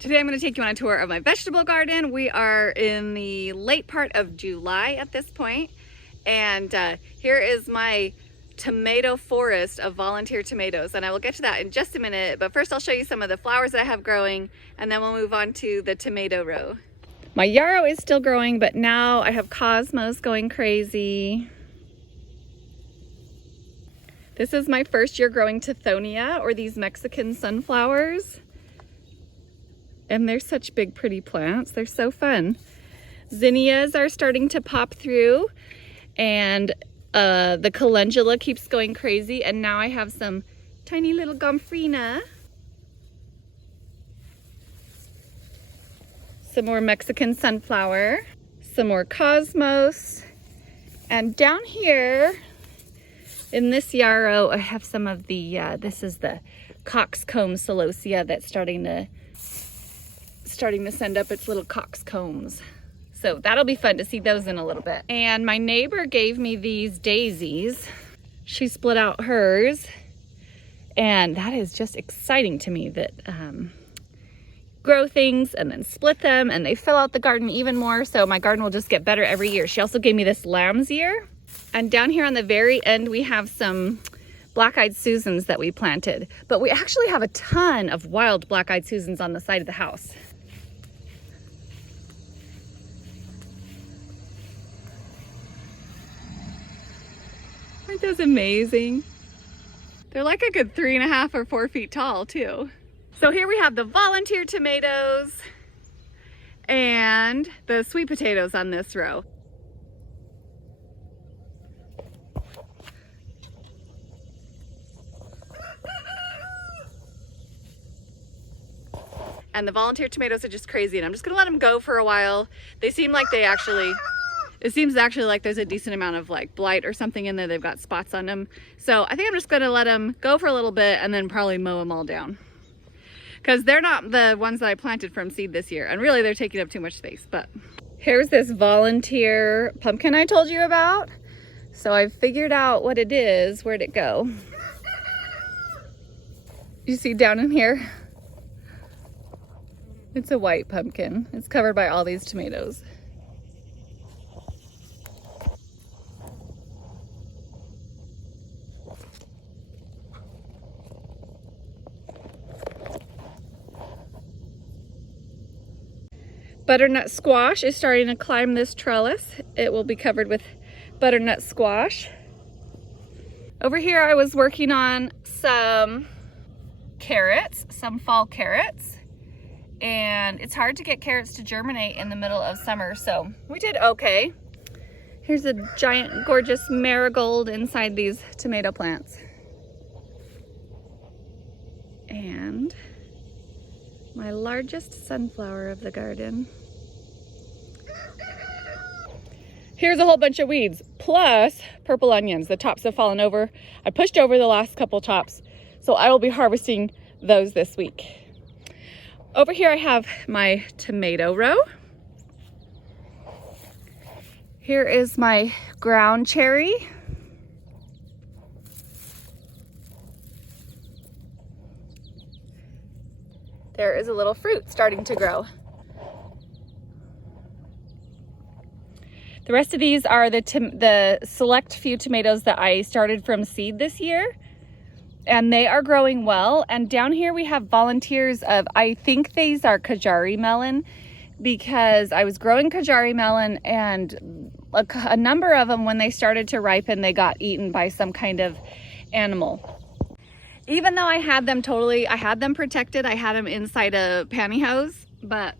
Today I'm going to take you on a tour of my vegetable garden. We are in the late part of July at this point, and here is my tomato forest of volunteer tomatoes, and I will get to that in just a minute, but first I'll show you some of the flowers that I have growing, and then we'll move on to the tomato row. My yarrow is still growing, but now I have cosmos going crazy. This is my first year growing Tithonia, or these Mexican sunflowers. And they're such big, pretty plants. They're so fun. Zinnias are starting to pop through, and the calendula keeps going crazy. And now I have some tiny little gomphrena. Some more Mexican sunflower. Some more cosmos. And down here in this yarrow, I have some of the, this is the coxcomb celosia that's starting to send up its little coxcombs. So that'll be fun to see those in a little bit. And my neighbor gave me these daisies. She split out hers, and that is just exciting to me that grow things and then split them, and they fill out the garden even more, so my garden will just get better every year. She also gave me this lamb's ear. And down here on the very end we have some black-eyed Susans that we planted, but we actually have a ton of wild black-eyed Susans on the side of the house. Aren't those amazing? They're like a good 3.5 or 4 feet tall too. So here we have the volunteer tomatoes and the sweet potatoes on this row. And the volunteer tomatoes are just crazy, and I'm just gonna let them go for a while. They seem like it seems actually like there's a decent amount of like blight or something in there. They've got spots on them. So I think I'm just gonna let them go for a little bit and then probably mow them all down. Because they're not the ones that I planted from seed this year, and really they're taking up too much space. But here's this volunteer pumpkin I told you about. So I've figured out what it is. Where'd it go? You see down in here? It's a white pumpkin. It's covered by all these tomatoes. Butternut squash is starting to climb this trellis. It will be covered with butternut squash. Over here I was working on some carrots, some fall carrots. And it's hard to get carrots to germinate in the middle of summer, so we did okay. Here's a giant, gorgeous marigold inside these tomato plants. And my largest sunflower of the garden. Here's a whole bunch of weeds, plus purple onions. The tops have fallen over. I pushed over the last couple tops, so I will be harvesting those this week. Over here I have my tomato row. Here is my ground cherry. There is a little fruit starting to grow. The rest of these are the select few tomatoes that I started from seed this year. And they are growing well. And down here we have volunteers of, I think these are Kajari melon, because I was growing Kajari melon, and a number of them, when they started to ripen, they got eaten by some kind of animal. Even though I had them protected, I had them inside a pantyhose, but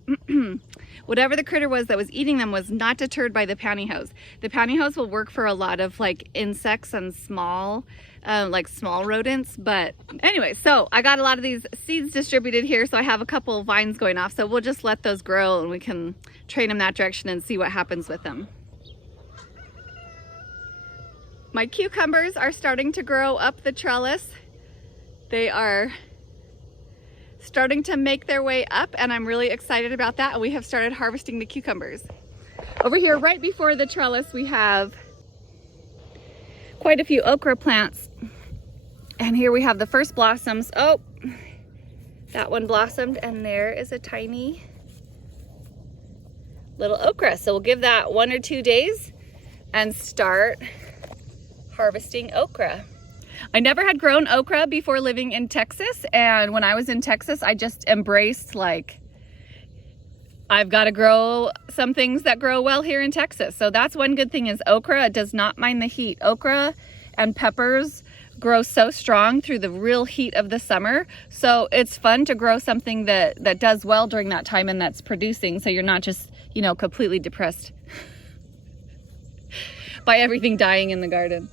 whatever the critter was that was eating them was not deterred by the pantyhose. The pantyhose will work for a lot of like insects and small rodents. But anyway, so I got a lot of these seeds distributed here, so I have a couple of vines going off, so we'll just let those grow and we can train them that direction and see what happens with them. My cucumbers are starting to grow up the trellis. They are starting to make their way up, and I'm really excited about that. And we have started harvesting the cucumbers. Over here, right before the trellis, we have quite a few okra plants. And here we have the first blossoms. Oh, That one blossomed, and there is a tiny little okra. So we'll give that 1 or 2 days and start harvesting okra. I never had grown okra before living in Texas, and when I was in Texas, I just embraced, like, I've got to grow some things that grow well here in Texas. So that's one good thing is okra. It does not mind the heat. Okra and peppers grow so strong through the real heat of the summer. So it's fun to grow something that does well during that time and that's producing. So you're not just, you know, completely depressed by everything dying in the garden.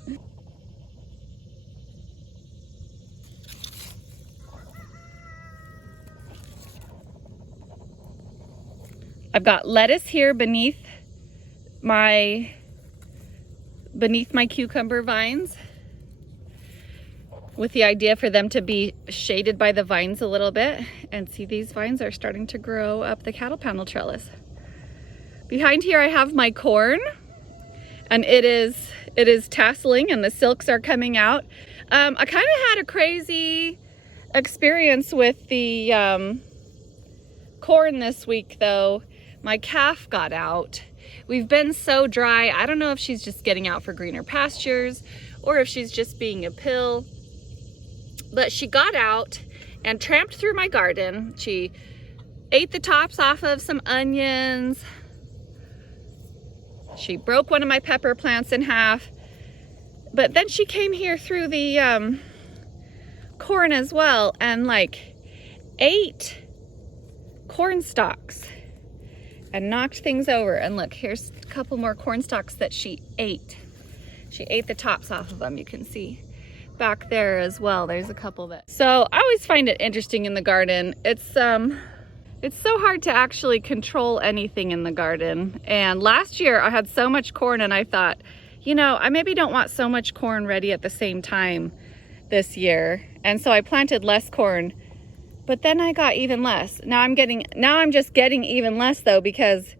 I've got lettuce here beneath my cucumber vines, with the idea for them to be shaded by the vines a little bit. And see, these vines are starting to grow up the cattle panel trellis. Behind here I have my corn, and it is tasseling and the silks are coming out. I kind of had a crazy experience with the corn this week though. My calf got out. We've been so dry. I don't know if she's just getting out for greener pastures or if she's just being a pill. But she got out and tramped through my garden. She ate the tops off of some onions. She broke one of my pepper plants in half. But then she came here through the corn as well and like ate corn stalks and knocked things over. And look, here's a couple more corn stalks that she ate. She ate the tops off of them, you can see. Back there as well, there's a couple that. So I always find it interesting in the garden. It's so hard to actually control anything in the garden. And last year I had so much corn and I thought, you know, I maybe don't want so much corn ready at the same time this year. And so I planted less corn, but then I got even less. Now I'm just getting even less though, because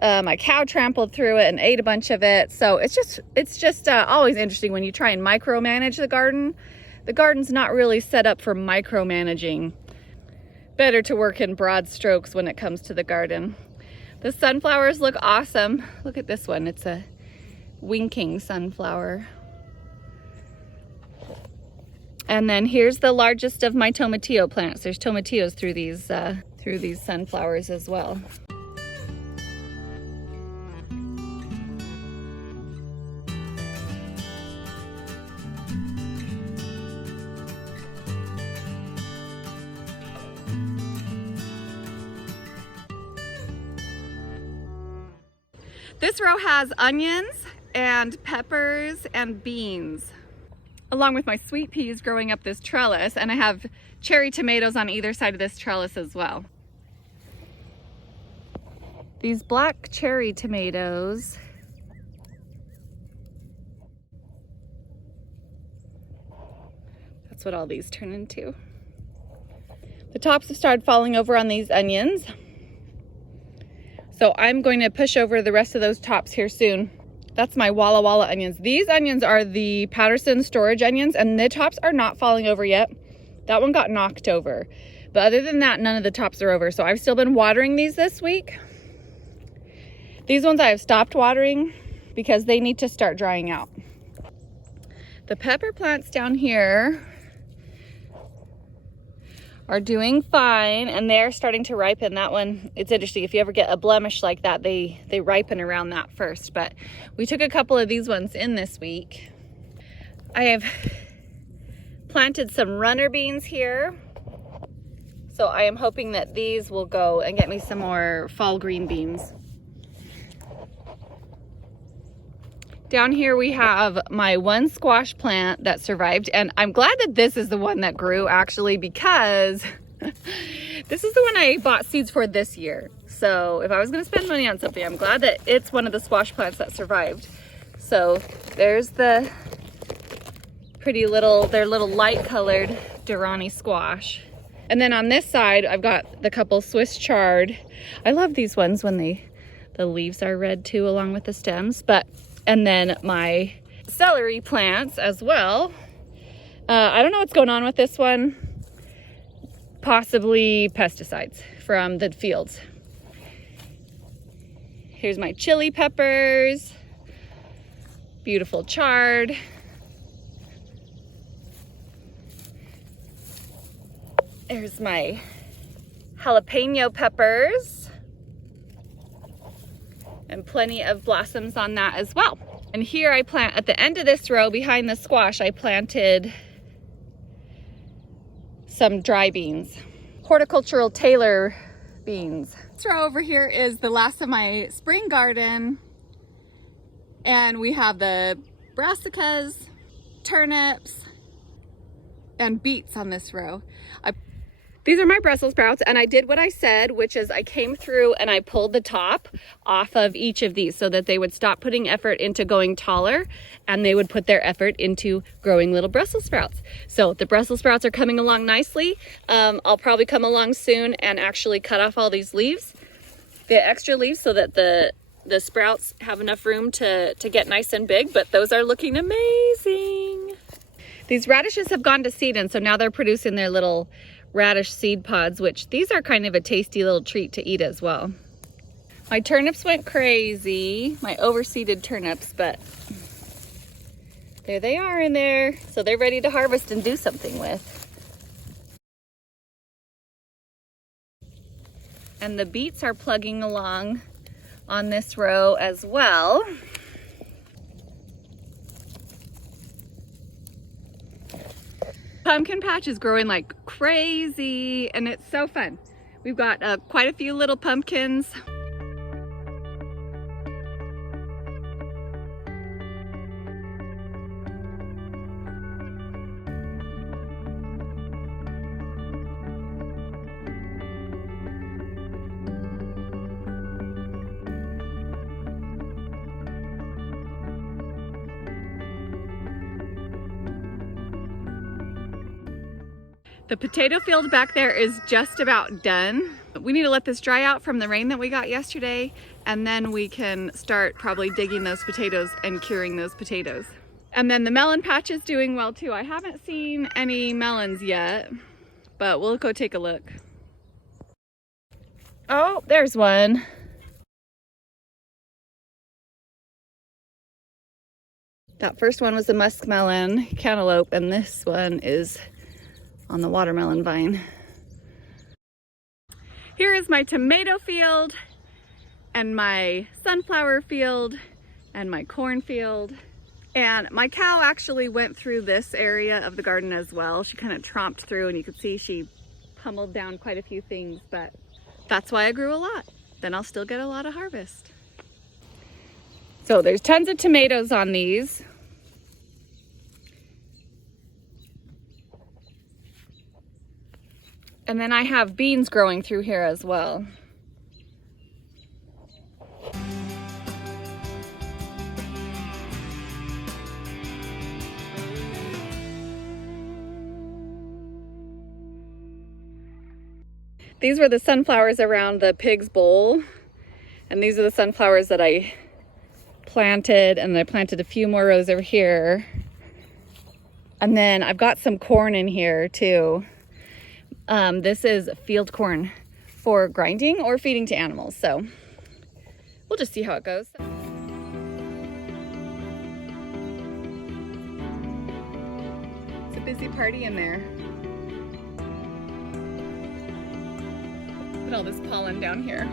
my cow trampled through it and ate a bunch of it. So it's just always interesting when you try and micromanage the garden. The garden's not really set up for micromanaging. Better to work in broad strokes when it comes to the garden. The sunflowers look awesome. Look at this one. It's a winking sunflower. And then here's the largest of my tomatillo plants. There's tomatillos through these sunflowers as well. This row has onions and peppers and beans, along with my sweet peas growing up this trellis, and I have cherry tomatoes on either side of this trellis as well. These black cherry tomatoes that's what all these turn into. The tops have started falling over on these onions. So I'm going to push over the rest of those tops here soon. That's my Walla Walla onions. These onions are the Patterson storage onions, and the tops are not falling over yet. That one got knocked over. But other than that, none of the tops are over. So I've still been watering these this week. These ones I have stopped watering because they need to start drying out. The pepper plants down here are doing fine, and they're starting to ripen. That one, it's interesting, if you ever get a blemish like that, they ripen around that first. But we took a couple of these ones in this week. I have planted some runner beans here, so I am hoping that these will go and get me some more fall green beans. Down here we have my one squash plant that survived, and I'm glad that this is the one that grew actually, because this is the one I bought seeds for this year. So if I was going to spend money on something, I'm glad that it's one of the squash plants that survived. So there's the pretty little, they're little light colored Durrani squash. And then on this side, I've got the couple Swiss chard. I love these ones when the leaves are red too, along with the stems. And then my celery plants as well. I don't know what's going on with this one. possibly pesticides from the fields. Here's my chili peppers, beautiful chard. There's my jalapeno peppers and plenty of blossoms on that as well. And here I plant, at the end of this row behind the squash, I planted some dry beans, horticultural Taylor beans. This row over here is the last of my spring garden, and we have the brassicas, turnips, and beets on this row. These are my Brussels sprouts, and I did what I said, which is I came through and I pulled the top off of each of these so that they would stop putting effort into going taller, and they would put their effort into growing little Brussels sprouts. So the Brussels sprouts are coming along nicely. I'll probably come along soon and actually cut off all these leaves, the extra leaves, so that the sprouts have enough room to get nice and big, but those are looking amazing. These radishes have gone to seed, and so now they're producing their little radish seed pods, which these are kind of a tasty little treat to eat as well. My turnips went crazy, my overseeded turnips, but there they are in there. So they're ready to harvest and do something with. And the beets are plugging along on this row as well. Pumpkin patch is growing like crazy, and it's so fun. We've got quite a few little pumpkins. The potato field back there is just about done. We need to let this dry out from the rain that we got yesterday, and then we can start probably digging those potatoes and curing those potatoes. And then the melon patch is doing well too. I haven't seen any melons yet, but we'll go take a look. Oh, there's one. That first one was a muskmelon cantaloupe, and this one is on the watermelon vine. Here is my tomato field and my sunflower field and my corn field. And my cow actually went through this area of the garden as well. She kind of tromped through, and you could see she pummeled down quite a few things, but that's why I grew a lot. Then I'll still get a lot of harvest. So there's tons of tomatoes on these. And then I have beans growing through here as well. These were the sunflowers around the pig's bowl. And these are the sunflowers that I planted, and I planted a few more rows over here. And then I've got some corn in here too. This is field corn for grinding or feeding to animals, so we'll just see how it goes. It's a busy party in there. Put all this pollen down here.